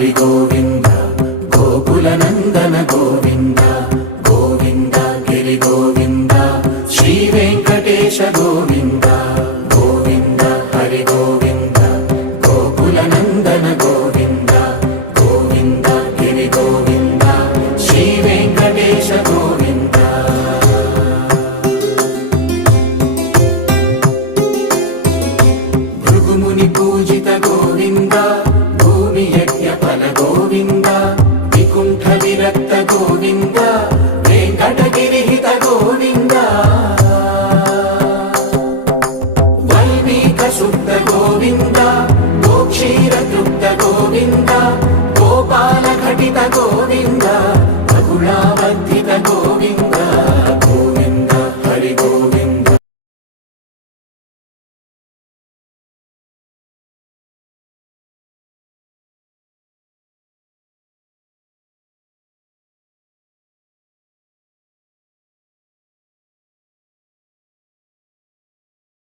హరి గోవింద గోకుల నందన గోవింద గోవింద గిరి గోవింద శ్రీ వెంకటేశ గోవింద గోవింద హరి గోవింద గోకుల నందన గోవింద గోవింద గిరి గోవింద శ్రీ వెంకటేశ గోవింద భృగుముని పూజిత గోవింద భూమి యజ్ఞ ఫల గోవింద వికుంఠ విరక్త గోవింద వెంకటగిరిహిత గోవింద వైదిక శుద్ధ గోవింద గోక్షీర తృప్త గోవింద గోపాల ఘటిత గోవింద